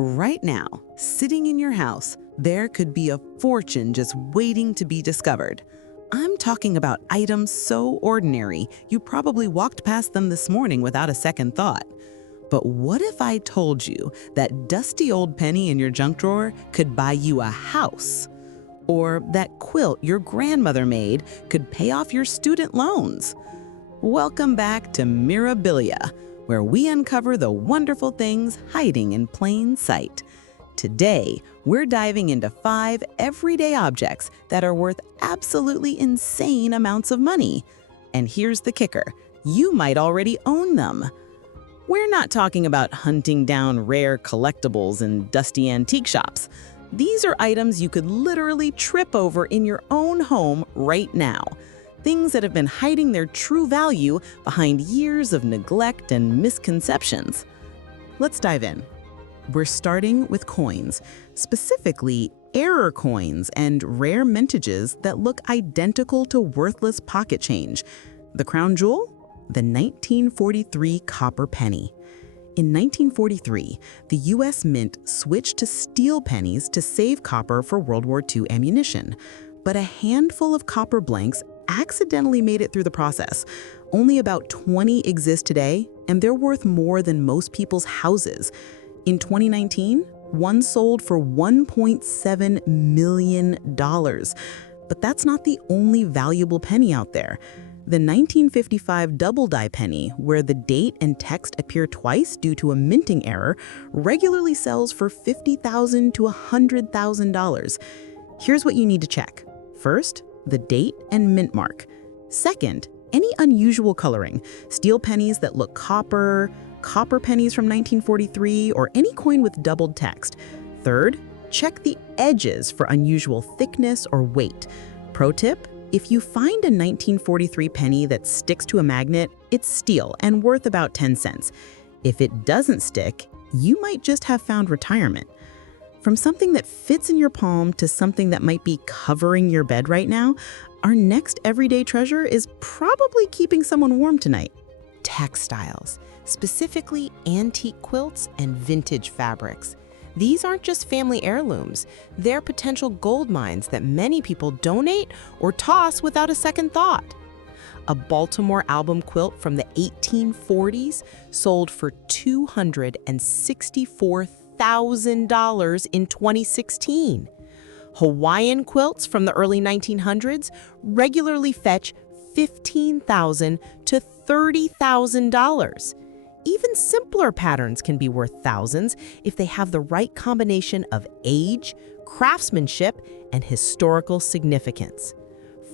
Right now, sitting in your house, there could be a fortune just waiting to be discovered. I'm talking about items so ordinary, you probably walked past them this morning without a second thought. But what if I told you that dusty old penny in your junk drawer could buy you a house? Or that quilt your grandmother made could pay off your student loans? Welcome back to Mirabilia, where we uncover the wonderful things hiding in plain sight. Today, we're diving into 5 everyday objects that are worth absolutely insane amounts of money. And here's the kicker, you might already own them. We're not talking about hunting down rare collectibles in dusty antique shops. These are items you could literally trip over in your own home right now. Things that have been hiding their true value behind years of neglect and misconceptions. Let's dive in. We're starting with coins, specifically error coins and rare mintages that look identical to worthless pocket change. The crown jewel? The 1943 copper penny. In 1943, the U.S. Mint switched to steel pennies to save copper for World War II ammunition. But a handful of copper blanks accidentally made it through the process. Only about 20 exist today, and they're worth more than most people's houses. In 2019, one sold for $1.7 million. But that's not the only valuable penny out there. The 1955 double-die penny, where the date and text appear twice due to a minting error, regularly sells for $50,000 to $100,000. Here's what you need to check. First, the date and mint mark. Second, any unusual coloring, steel pennies that look copper pennies from 1943, or any coin with doubled text. Third, check the edges for unusual thickness or weight. Pro tip, if you find a 1943 penny that sticks to a magnet, it's steel and worth about 10 cents. If it doesn't stick, you might just have found retirement. From something that fits in your palm to something that might be covering your bed right now, our next everyday treasure is probably keeping someone warm tonight. Textiles, specifically antique quilts and vintage fabrics. These aren't just family heirlooms, they're potential gold mines that many people donate or toss without a second thought. A Baltimore album quilt from the 1840s sold for $264,000 in 2016. Hawaiian quilts from the early 1900s regularly fetch $15,000 to $30,000. Even simpler patterns can be worth thousands if they have the right combination of age, craftsmanship, and historical significance.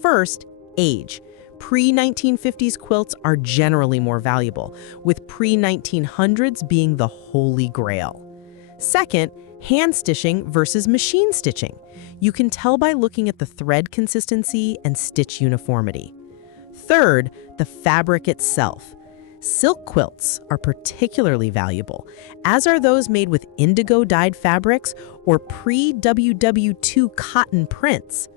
First, age. Pre-1950s quilts are generally more valuable, with pre-1900s being the holy grail. Second, hand stitching versus machine stitching. You can tell by looking at the thread consistency and stitch uniformity. Third, the fabric itself. Silk quilts are particularly valuable, as are those made with indigo-dyed fabrics or pre-WW2 cotton prints.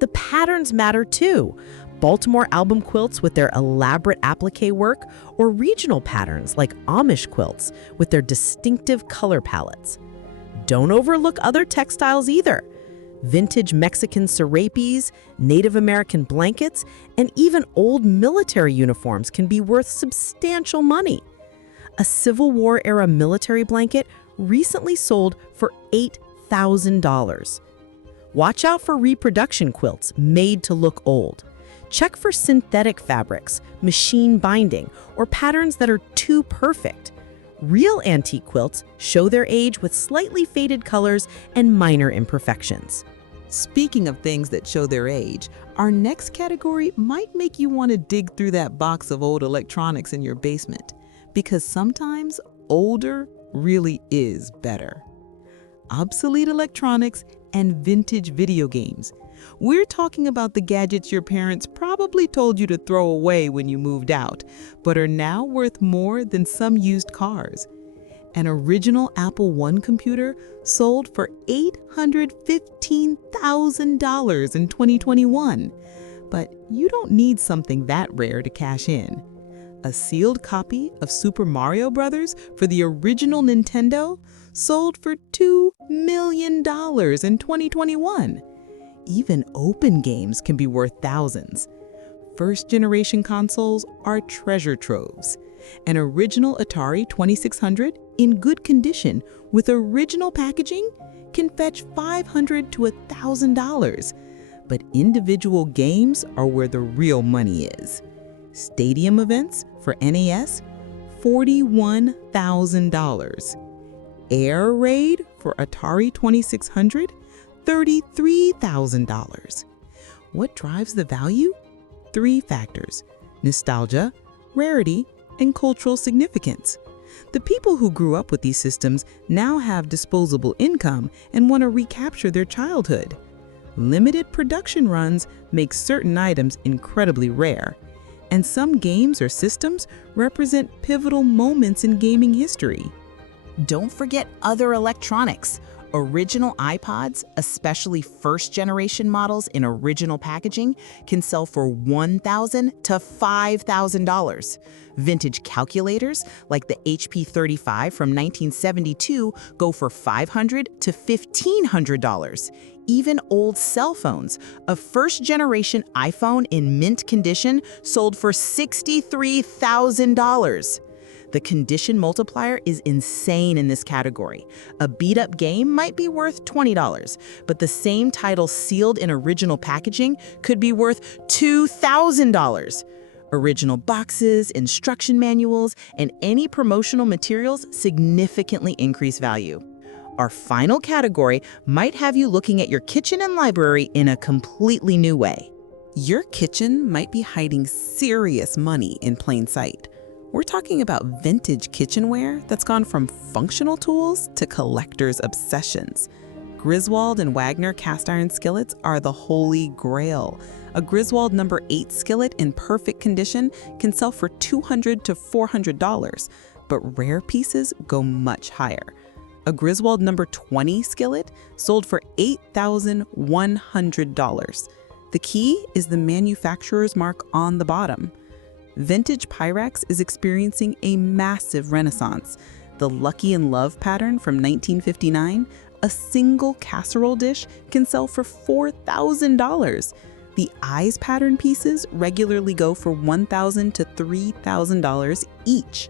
The patterns matter too. Baltimore album quilts with their elaborate applique work, or regional patterns like Amish quilts with their distinctive color palettes. Don't overlook other textiles either. Vintage Mexican serapes, Native American blankets, and even old military uniforms can be worth substantial money. A Civil War-era military blanket recently sold for $8,000. Watch out for reproduction quilts made to look old. Check for synthetic fabrics, machine binding, or patterns that are too perfect. Real antique quilts show their age with slightly faded colors and minor imperfections. Speaking of things that show their age, our next category might make you want to dig through that box of old electronics in your basement, because sometimes older really is better. Obsolete electronics and vintage video games. We're talking about the gadgets your parents probably told you to throw away when you moved out, but are now worth more than some used cars. An original Apple I computer sold for $815,000 in 2021. But you don't need something that rare to cash in. A sealed copy of Super Mario Bros. For the original Nintendo sold for $2 million in 2021. Even open games can be worth thousands. First-generation consoles are treasure troves. An original Atari 2600 in good condition with original packaging can fetch $500 to $1,000. But individual games are where the real money is. Stadium events for NES, $41,000. Air Raid for Atari 2600, $33,000. What drives the value? 3 factors: nostalgia, rarity, and cultural significance. The people who grew up with these systems now have disposable income and want to recapture their childhood. Limited production runs make certain items incredibly rare, and some games or systems represent pivotal moments in gaming history. Don't forget other electronics. Original iPods, especially first-generation models in original packaging, can sell for $1,000 to $5,000. Vintage calculators, like the HP 35 from 1972, go for $500 to $1,500. Even old cell phones, a first-generation iPhone in mint condition sold for $63,000. The condition multiplier is insane in this category. A beat-up game might be worth $20, but the same title sealed in original packaging could be worth $2,000. Original boxes, instruction manuals, and any promotional materials significantly increase value. Our final category might have you looking at your kitchen and library in a completely new way. Your kitchen might be hiding serious money in plain sight. We're talking about vintage kitchenware that's gone from functional tools to collector's obsessions. Griswold and Wagner cast iron skillets are the holy grail. A Griswold No. 8 skillet in perfect condition can sell for $200 to $400, but rare pieces go much higher. A Griswold No. 20 skillet sold for $8,100. The key is the manufacturer's mark on the bottom. Vintage Pyrex is experiencing a massive renaissance. The Lucky in Love pattern from 1959, a single casserole dish, can sell for $4,000. The Eyes pattern pieces regularly go for $1,000 to $3,000 each.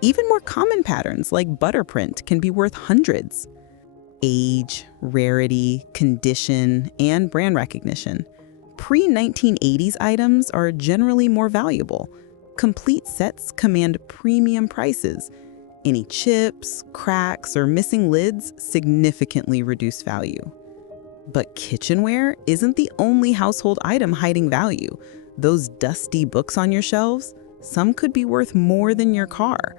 Even more common patterns like butter print can be worth hundreds. Age, rarity, condition, and brand recognition. Pre-1980s items are generally more valuable. Complete sets command premium prices. Any chips, cracks, or missing lids significantly reduce value. But kitchenware isn't the only household item hiding value. Those dusty books on your shelves, some could be worth more than your car.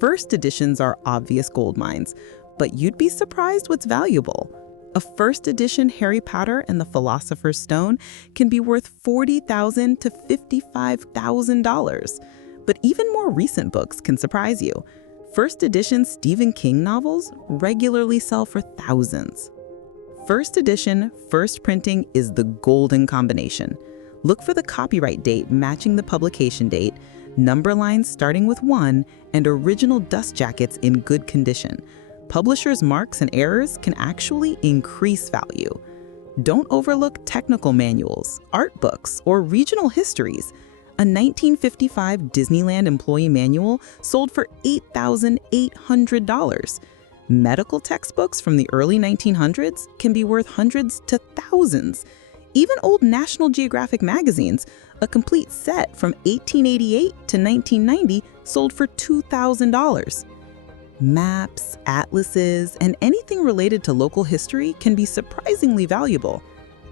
First editions are obvious gold mines, but you'd be surprised what's valuable. A first edition Harry Potter and the Philosopher's Stone can be worth $40,000 to $55,000. But even more recent books can surprise you. First edition Stephen King novels regularly sell for thousands. First edition, first printing is the golden combination. Look for the copyright date matching the publication date, number lines starting with 1, and original dust jackets in good condition. Publishers' marks and errors can actually increase value. Don't overlook technical manuals, art books, or regional histories. A 1955 Disneyland employee manual sold for $8,800. Medical textbooks from the early 1900s can be worth hundreds to thousands. Even old National Geographic magazines, a complete set from 1888 to 1990, sold for $2,000. Maps, atlases, and anything related to local history can be surprisingly valuable.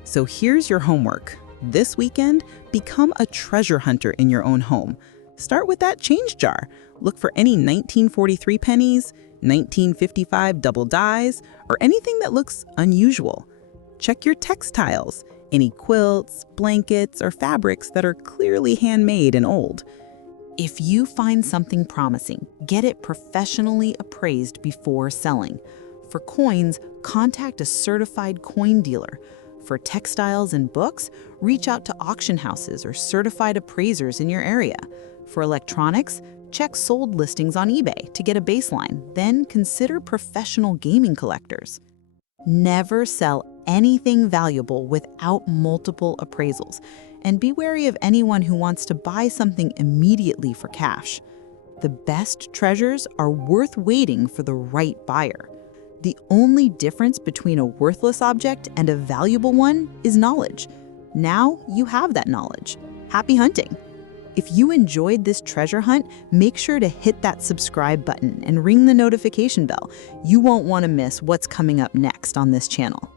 So here's your homework. This weekend, become a treasure hunter in your own home. Start with that change jar. Look for any 1943 pennies, 1955 double dies, or anything that looks unusual. Check your textiles, any quilts, blankets, or fabrics that are clearly handmade and old. If you find something promising, get it professionally appraised before selling. For coins, contact a certified coin dealer. For textiles and books, reach out to auction houses or certified appraisers in your area. For electronics, check sold listings on eBay to get a baseline, then consider professional gaming collectors. Never sell anything valuable without multiple appraisals, and be wary of anyone who wants to buy something immediately for cash. The best treasures are worth waiting for the right buyer. The only difference between a worthless object and a valuable one is knowledge. Now you have that knowledge. Happy hunting! If you enjoyed this treasure hunt, make sure to hit that subscribe button and ring the notification bell. You won't want to miss what's coming up next on this channel.